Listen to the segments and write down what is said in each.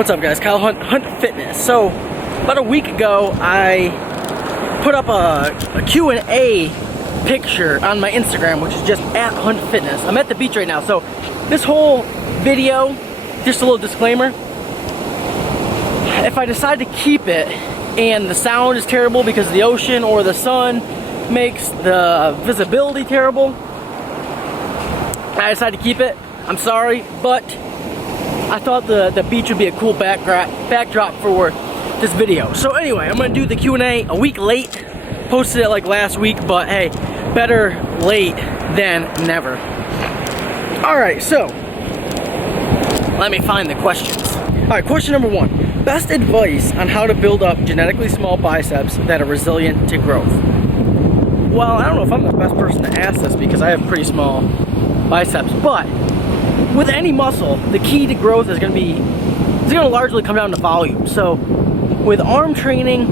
What's up, guys? KyleHuntFitness. So, about a week ago, I put up a Q&A picture on my Instagram, which is just @HuntFitness. I'm at the beach right now, so this whole video, just a little disclaimer, if I decide to keep it and the sound is terrible because of the ocean or the sun makes the visibility terrible, I decided to keep it. I'm sorry, but I thought the beach would be a cool backdrop for this video. So anyway, I'm gonna do the Q&A a week late. Posted it like last week, but hey, better late than never. All right, so let me find the questions. All right, question number one. Best advice on how to build up genetically small biceps that are resilient to growth. Well, I don't know if I'm the best person to ask this because I have pretty small biceps, but with any muscle, the key to growth is going to largely come down to volume. So with arm training,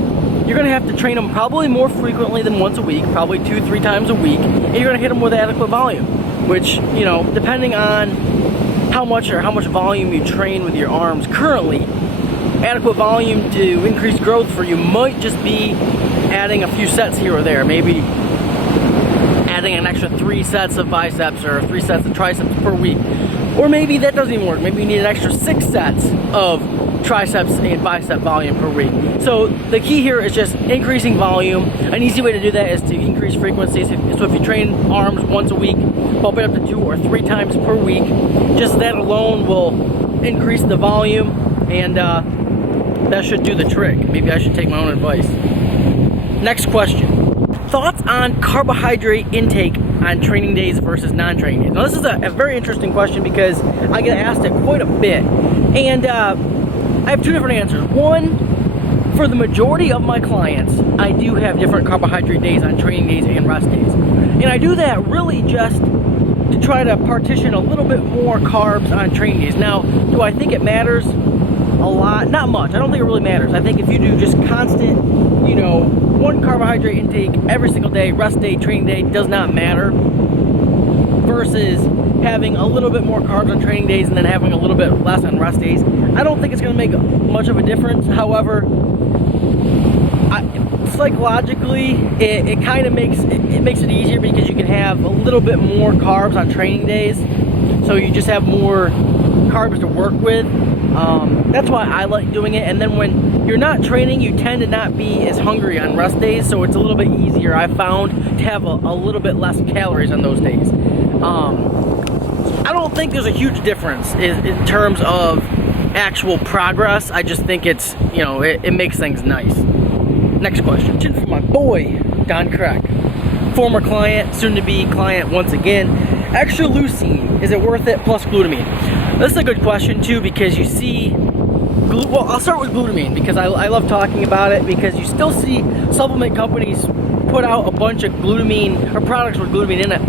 you're going to have to train them probably more frequently than once a week, probably 2-3 times a week, and you're going to hit them with adequate volume, which, you know, depending on how much volume you train with your arms currently, adequate volume to increase growth for you might just be adding a few sets here or there, maybe adding an extra 3 sets of biceps or 3 sets of triceps per week. Or maybe that doesn't even work. Maybe you need an extra 6 sets of triceps and bicep volume per week. So the key here is just increasing volume. An easy way to do that is to increase frequency. So if you train arms once a week, bump it up to 2 or 3 times per week. Just that alone will increase the volume, and that should do the trick. Maybe I should take my own advice. Next question. Thoughts on carbohydrate intake on training days versus non-training days? Now this is a very interesting question because I get asked it quite a bit, and I have 2 different answers. One, for the majority of my clients, I do have different carbohydrate days on training days and rest days, and I do that really just to try to partition a little bit more carbs on training days. Now, do I think it matters a lot? Not much. I don't think it really matters. I think if you do just constant, you know, 1 carbohydrate intake every single day, rest day, training day, does not matter, versus having a little bit more carbs on training days and then having a little bit less on rest days. I don't think it's going to make much of a difference. However, psychologically, it kind of makes it easier because you can have a little bit more carbs on training days, so you just have more carbs to work with. That's why I like doing it. And then when you're not training, you tend to not be as hungry on rest days, so it's a little bit easier, I've found, to have a little bit less calories on those days. I don't think there's a huge difference in terms of actual progress. I just think it's, you know, it makes things nice. Next question from my boy Don Crack, former client, soon to be client once again. Extra leucine, is it worth it, plus glutamine? This is a good question too, because you see, well, I'll start with glutamine because I love talking about it, because you still see supplement companies put out a bunch of glutamine or products with glutamine in it.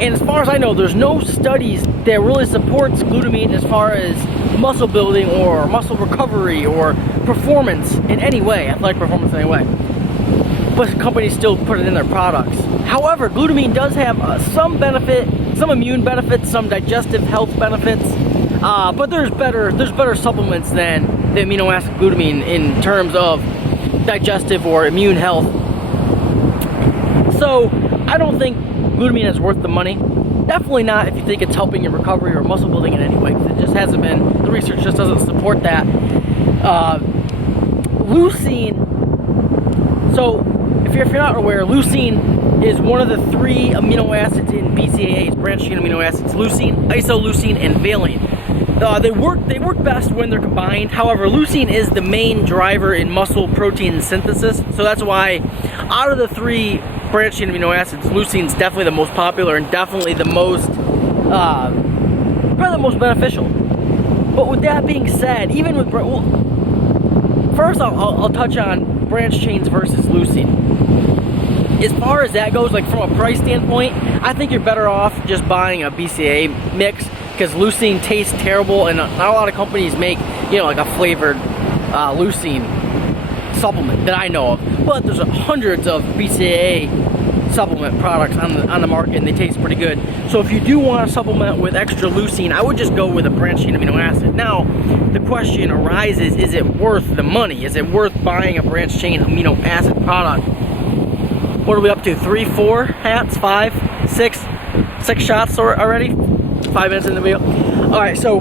And as far as I know, there's no studies that really supports glutamine as far as muscle building or muscle recovery or performance in any way, athletic performance in any way. But companies still put it in their products. However, glutamine does have some benefit, some immune benefits, some digestive health benefits, but there's better supplements than the amino acid glutamine in terms of digestive or immune health. So I don't think glutamine is worth the money. Definitely not if you think it's helping your recovery or muscle building in any way, because it just hasn't been, the research just doesn't support that. Leucine, so if you're not aware, leucine is one of the 3 amino acids in BCAAs, branched chain amino acids: leucine, isoleucine, and valine. They work best when they're combined. However, leucine is the main driver in muscle protein synthesis, so that's why out of the 3 branched chain amino acids, leucine is definitely the most popular and definitely the most, probably the most beneficial. But with that being said, even with, well, first I'll touch on branched chains versus leucine. As far as that goes, like from a price standpoint, I think you're better off just buying a BCAA mix, because leucine tastes terrible, and not a lot of companies make, you know, like a flavored leucine supplement that I know of. But there's hundreds of BCAA supplement products on the market, and they taste pretty good. So if you do want to supplement with extra leucine, I would just go with a branched chain amino acid. Now, the question arises, is it worth the money? Is it worth buying a branched chain amino acid product? What are we up to? 3, 4 hats, 5, 6 shots already? 5 minutes in the video. All right, so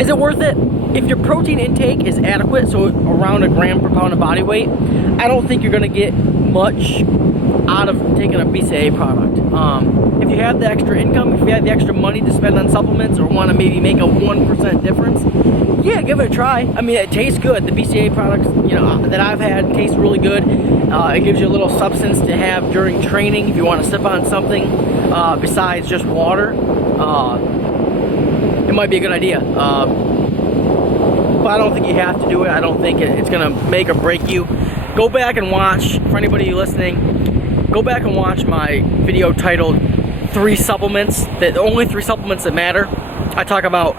is it worth it? If your protein intake is adequate, so around a gram per pound of body weight, I don't think you're gonna get much out of taking a BCAA product. If you have the extra income, if you have the extra money to spend on supplements, or want to maybe make a 1% difference, yeah, give it a try. I mean, it tastes good. The BCAA products, you know, that I've had taste really good. It gives you a little substance to have during training if you want to sip on something besides just water. It might be a good idea. But I don't think you have to do it. I don't think it's gonna make or break you. Go back and watch, for anybody listening, go back and watch my video titled 3 supplements, the only 3 supplements that matter. I talk about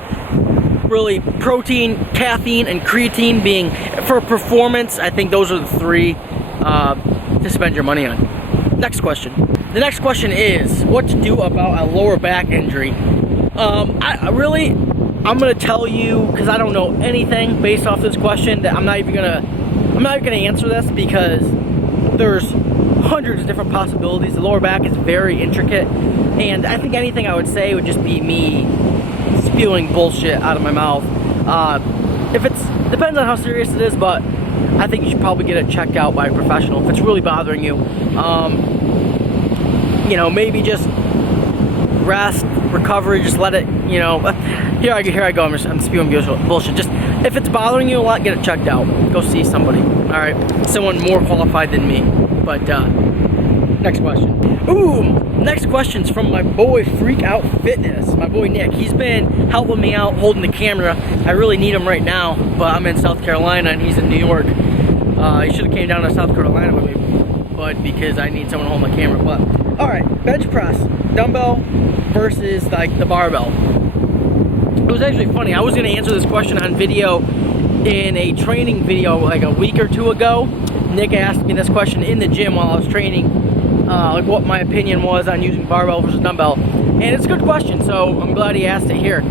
really protein, caffeine, and creatine being, for performance, I think those are the 3 to spend your money on. Next question. The next question is, what to do about a lower back injury? I'm gonna tell you, because I don't know anything based off this question, that I'm not even gonna answer this, because there's hundreds of different possibilities. The lower back is very intricate, and I think anything I would say would just be me spewing bullshit out of my mouth. Depends on how serious it is, but I think you should probably get it checked out by a professional if it's really bothering you. You know, maybe just rest, recovery, just let it, you know, here I go, I'm spewing bullshit. Just, if it's bothering you a lot, get it checked out. Go see somebody, all right? Someone more qualified than me. But, next question. Ooh, next question's from my boy Freak Out Fitness, my boy Nick. He's been helping me out, holding the camera. I really need him right now, but I'm in South Carolina and he's in New York. He should have came down to South Carolina with me, but because I need someone to hold my camera. But, all right, bench press, dumbbell versus like the barbell. It was actually funny. I was going to answer this question on video in a training video like a week or 2 ago. Nick asked me this question in the gym while I was training, like what my opinion was on using barbell versus dumbbell. And it's a good question, so I'm glad he asked it here.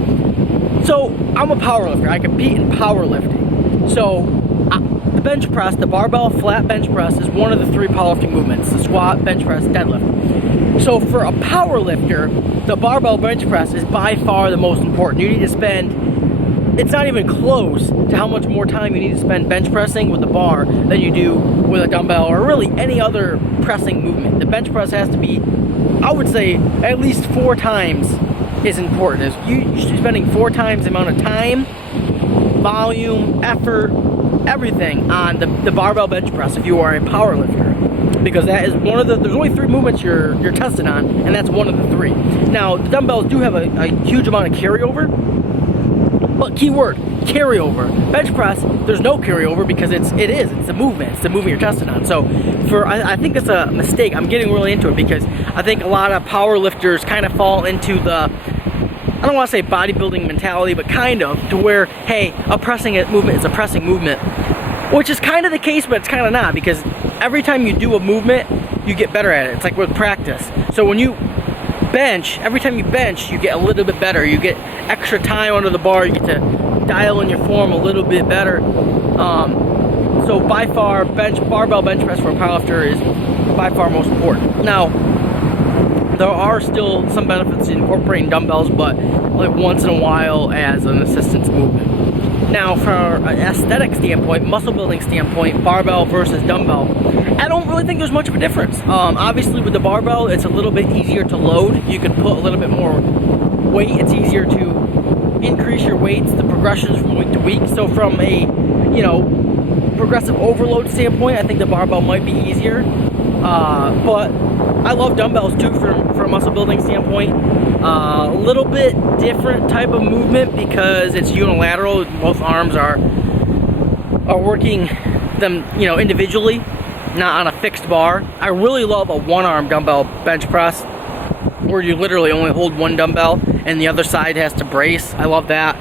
So I'm a powerlifter. I compete in powerlifting. So the bench press, the barbell flat bench press, is one of the 3 powerlifting movements: the squat, bench press, deadlift. So for a powerlifter, the barbell bench press is by far the most important. You need to spend, it's not even close to how much more time you need to spend bench pressing with the bar than you do with a dumbbell or really any other pressing movement. The bench press has to be, I would say, at least 4 times is important. You should be spending 4 times the amount of time, volume, effort, everything on the barbell bench press if you are a power lifter. Because that is one of the, there's only 3 movements you're tested on, and that's one of the 3. Now, the dumbbells do have a huge amount of carryover, but keyword, carryover. Bench press, there's no carryover because it's the movement. It's the movement you're tested on. So I think that's a mistake. I'm getting really into it because I think a lot of power lifters kind of fall into the, I don't want to say bodybuilding mentality, but kind of, to where, hey, a pressing movement is a pressing movement, which is kind of the case, but it's kind of not, because every time you do a movement, you get better at it. It's like with practice. So when you bench, every time you bench, you get a little bit better. You get extra time under the bar. You get to dial in your form a little bit better. So by far, barbell bench press for a powerlifter is by far most important. Now, there are still some benefits in incorporating dumbbells, but like once in a while as an assistance movement. Now, from an aesthetic standpoint, muscle building standpoint, barbell versus dumbbell, I don't really think there's much of a difference. Obviously, with the barbell, it's a little bit easier to load. You can put a little bit more weight. It's easier to increase your weights, the progressions from week to week. So from a, you know, progressive overload standpoint, I think the barbell might be easier. But I love dumbbells too from a muscle building standpoint. A little bit different type of movement because it's unilateral. Both arms are working them, you know, individually, not on a fixed bar. I really love a one-arm dumbbell bench press where you literally only hold one dumbbell and the other side has to brace. I love that.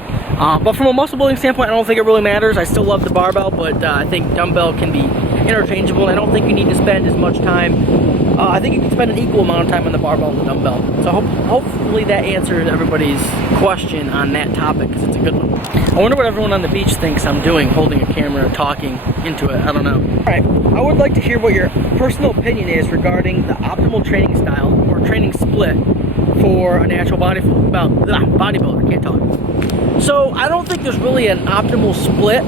But from a muscle building standpoint, I don't think it really matters. I still love the barbell, but I think dumbbell can be interchangeable. I don't think you need to spend as much time I think you can spend an equal amount of time on the barbell and the dumbbell. So hopefully that answers everybody's question on that topic, because it's a good one. I wonder what everyone on the beach thinks I'm doing, holding a camera and talking into it. I don't know. Alright, I would like to hear what your personal opinion is regarding the optimal training style or training split for a natural bodybuilder. Can't talk. So I don't think there's really an optimal split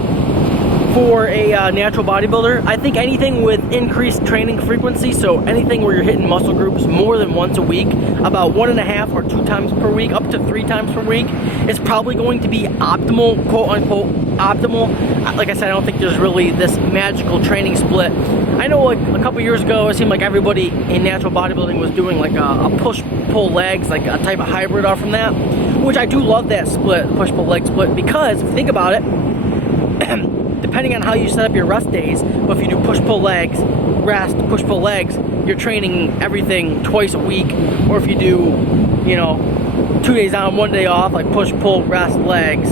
for a natural bodybuilder. I think anything with increased training frequency, so anything where you're hitting muscle groups more than once a week, about 1.5 or 2 times per week, up to 3 times per week, is probably going to be optimal, quote unquote optimal. Like I said, I don't think there's really this magical training split. I know like a couple years ago, it seemed like everybody in natural bodybuilding was doing like a push-pull legs, like a type of hybrid off from that, which I do love that split, push-pull leg split, because if you think about it, depending on how you set up your rest days, but if you do push-pull legs, rest, push-pull legs, you're training everything twice a week. Or if you do, you know, 2 days on, 1 day off, like push-pull, rest, legs,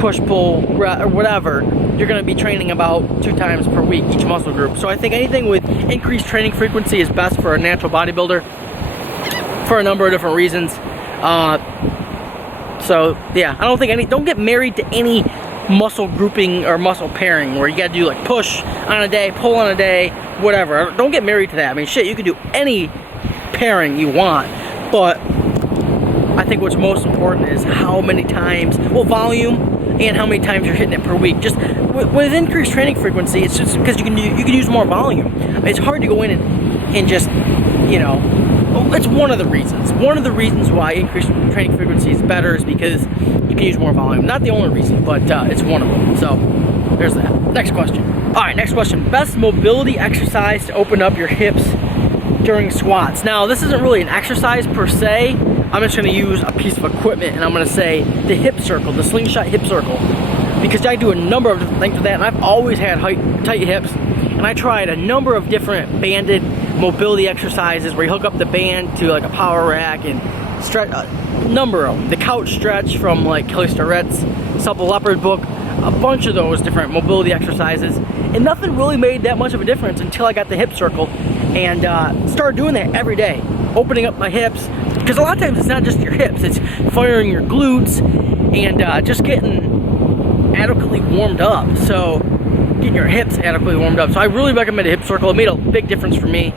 push-pull, or whatever, you're going to be training about 2 times per week, each muscle group. So I think anything with increased training frequency is best for a natural bodybuilder for a number of different reasons. So yeah, I don't think don't get married to any muscle grouping or muscle pairing where you gotta do like push on a day, pull on a day, whatever. Don't get married to that. I mean, shit, you can do any pairing you want, but I think what's most important is how many times, well, volume and how many times you're hitting it per week. Just with increased training frequency, it's just because you can use more volume. I mean, it's hard to go in and just, you know, it's one of the reasons. One of the reasons why increased training frequency is better is because you can use more volume. Not the only reason, but it's one of them. So there's that. Next question. All right, next question. Best mobility exercise to open up your hips during squats. Now, this isn't really an exercise per se. I'm just going to use a piece of equipment, and I'm going to say the hip circle, the slingshot hip circle, because I do a number of different things with that, and I've always had tight hips, and I tried a number of different banded mobility exercises where you hook up the band to like a power rack and stretch, a number of them. The couch stretch from like Kelly Starrett's Supple Leopard book, a bunch of those different mobility exercises, and nothing really made that much of a difference until I got the hip circle and started doing that every day, opening up my hips, because a lot of times it's not just your hips, it's firing your glutes and just getting adequately warmed up. So getting your hips adequately warmed up. So I really recommend a hip circle. It made a big difference for me.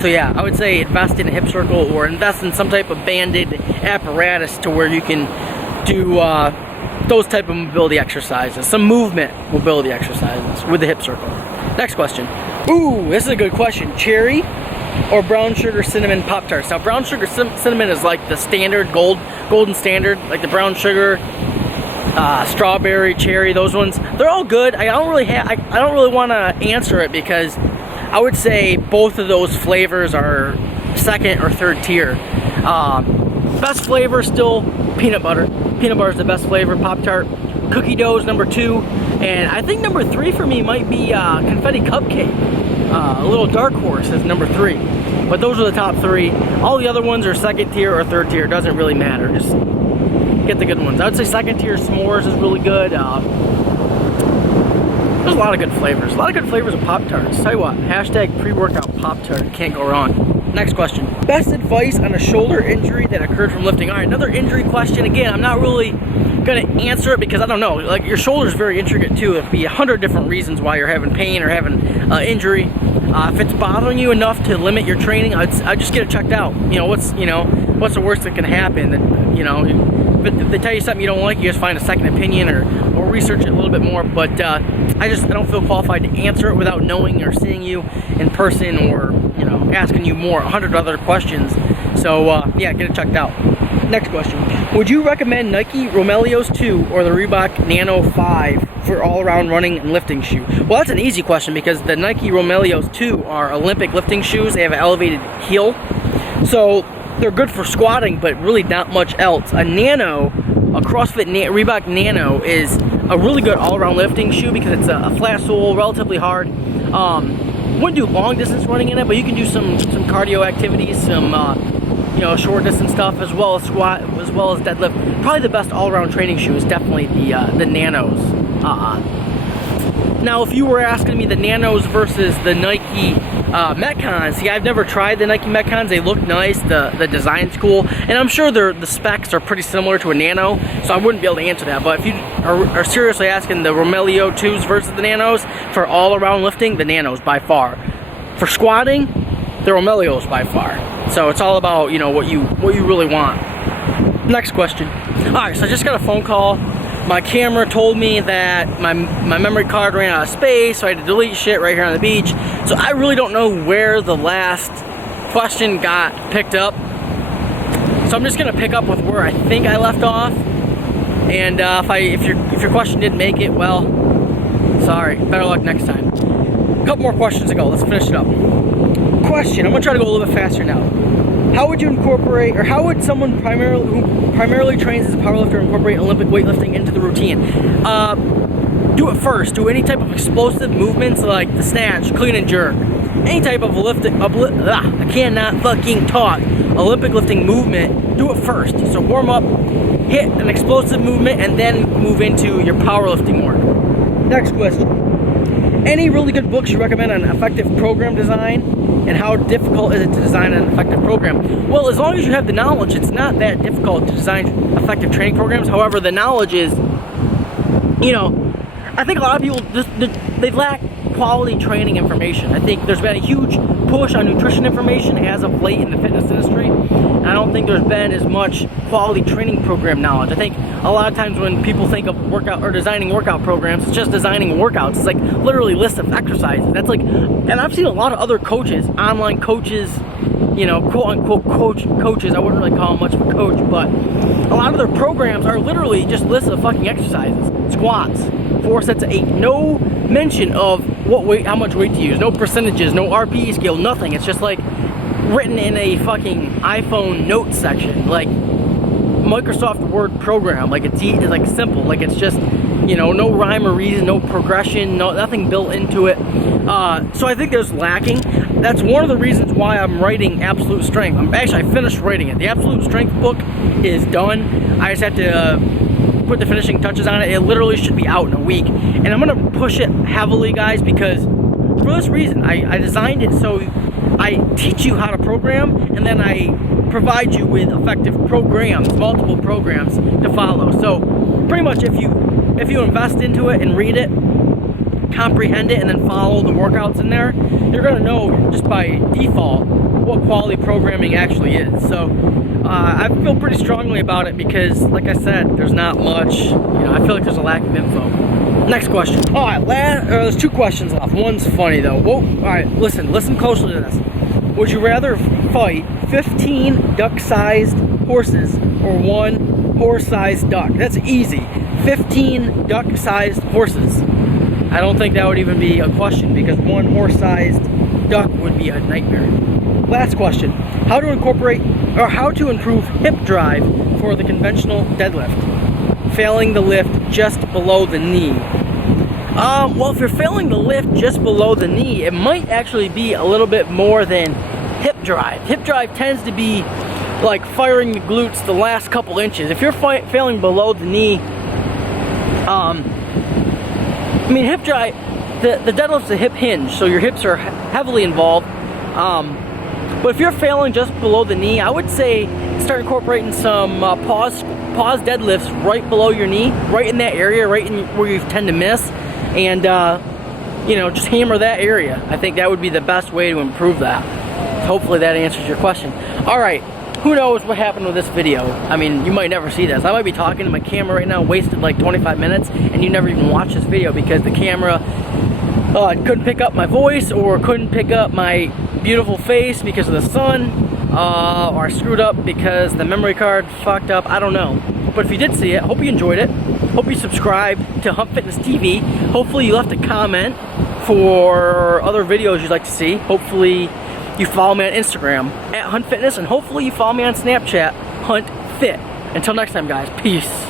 So yeah, I would say invest in a hip circle or invest in some type of banded apparatus to where you can do those type of mobility exercises, some movement mobility exercises with the hip circle. Next question. Ooh, this is a good question. Cherry or brown sugar cinnamon Pop-Tarts? Now, brown sugar cinnamon is like the standard golden standard, like the brown sugar, strawberry, cherry, those ones. They're all good. I don't really want to answer it because I would say both of those flavors are second or third tier. Best flavor still peanut butter. Peanut butter is the best flavor. Pop-Tart. Cookie dough is number 2, and I think number 3 for me might be confetti cupcake. A little dark horse is number 3, but those are the top 3. All the other ones are second tier or third tier. Doesn't really matter. Just get the good ones. I would say second tier s'mores is really good. There's a lot of good flavors. A lot of good flavors of Pop-Tarts. Tell you what, hashtag pre-workout Pop-Tart. Can't go wrong. Next question. Best advice on a shoulder injury that occurred from lifting. All right, another injury question. Again, I'm not really going to answer it because I don't know. Like, your shoulder is very intricate too. There could be 100 different reasons why you're having pain or having injury. If it's bothering you enough to limit your training, I'd just get it checked out. What's the worst that can happen? And, if they tell you something you don't like, you just find a second opinion or research it a little bit more. But I don't feel qualified to answer it without knowing or seeing you in person or asking you 100 other questions. So yeah, get it checked out. Next question. Would you recommend Nike Romelios 2 or the Reebok Nano 5 for all-around running and lifting shoe? Well, that's an easy question because the Nike Romelios 2 are Olympic lifting shoes. They have an elevated heel, so they're good for squatting, but really not much else. A CrossFit Reebok Nano is a really good all-around lifting shoe because it's a flat sole, relatively hard. Wouldn't do long distance running in it, but you can do some cardio activities, some short distance stuff, as well as squat, as well as deadlift. Probably the best all-around training shoe is definitely the Nanos. Now, if you were asking me the Nanos versus the Nike Metcons, see, I've never tried the Nike Metcons. They look nice, the design's cool, and I'm sure the specs are pretty similar to a Nano, so I wouldn't be able to answer that. But if you are seriously asking the Romelio 2s versus the Nanos, for all-around lifting, the Nanos by far. For squatting, the Romelios by far. So it's all about, you know, what you really want. Next question. All right, so I just got a phone call. My camera told me that my memory card ran out of space, so I had to delete shit right here on the beach. So I really don't know where the last question got picked up. So I'm just gonna pick up with where I think I left off. And if your question didn't make it, well, sorry. Better luck next time. A couple more questions to go. Let's finish it up. Question. I'm gonna try to go a little bit faster now. How would you incorporate, or how would someone who primarily trains as a powerlifter incorporate Olympic weightlifting into the routine? Do it first. Do any type of explosive movements like the snatch, clean and jerk. Any type of I cannot fucking talk. Olympic lifting movement, do it first. So warm up, hit an explosive movement, and then move into your powerlifting work. Next question. Any really good books you recommend on effective program design, and how difficult is it to design an effective program? Well, as long as you have the knowledge, it's not that difficult to design effective training programs. However, the knowledge is, you know, I think a lot of people they lack quality training information. I think there's been a huge push on nutrition information as of late in the fitness industry, and I don't think there's been as much quality training program knowledge. I think a lot of times when people think of workout or designing workout programs, it's just designing workouts. It's like literally lists of exercises. That's like, and I've seen a lot of other coaches, online coaches, you know, quote unquote coaches. I wouldn't really call them much of a coach, but a lot of their programs are literally just lists of fucking exercises. Squats, 4 sets of 8. No mention of what weight, how much weight to use. No percentages, no RPE scale, nothing. It's just like written in a fucking iPhone notes section, like Microsoft Word program. Like it's like simple. Like it's just, you know, no rhyme or reason, no progression, nothing built into it. So I think there's lacking. That's one of the reasons why I'm writing Absolute Strength. I finished writing it. The Absolute Strength book is done. I just have to put the finishing touches on it. It literally should be out in a week, and I'm gonna push it heavily, guys, because for this reason, I designed it so I teach you how to program, and then I provide you with effective programs, multiple programs to follow. So pretty much if you invest into it and read it, comprehend it, and then follow the workouts in there, you're gonna know just by default what quality programming actually is. So I feel pretty strongly about it because, like I said, there's not much, you know, I feel like there's a lack of info. Next question. All right, there's 2 questions left. One's funny though. Whoa, all right, listen closely to this. Would you rather fight 15 duck-sized horses or 1 horse-sized duck? That's easy. 15 duck-sized horses. I don't think that would even be a question because 1 horse-sized duck would be a nightmare. Last question. How to improve hip drive for the conventional deadlift? Failing the lift just below the knee. Well, if you're failing the lift just below the knee, it might actually be a little bit more than hip drive. Hip drive tends to be like firing the glutes the last couple inches. If you're failing below the knee, I mean, hip drive, the deadlift's a hip hinge, so your hips are heavily involved. But if you're failing just below the knee, I would say start incorporating some pause deadlifts right below your knee, right in that area, right in where you tend to miss, and you know, just hammer that area. I think that would be the best way to improve that. Hopefully that answers your question. All right, who knows what happened with this video? I mean, you might never see this. I might be talking to my camera right now, wasted like 25 minutes, and you never even watch this video because the camera couldn't pick up my voice or couldn't pick up my beautiful face because of the sun, or I screwed up because the memory card fucked up. I don't know. But if you did see it, hope you enjoyed it. Hope you subscribed to Hunt Fitness TV. Hopefully you left a comment for other videos you'd like to see. Hopefully you follow me on Instagram at Hunt Fitness, and hopefully you follow me on Snapchat, Hunt Fit. Until next time, guys, peace.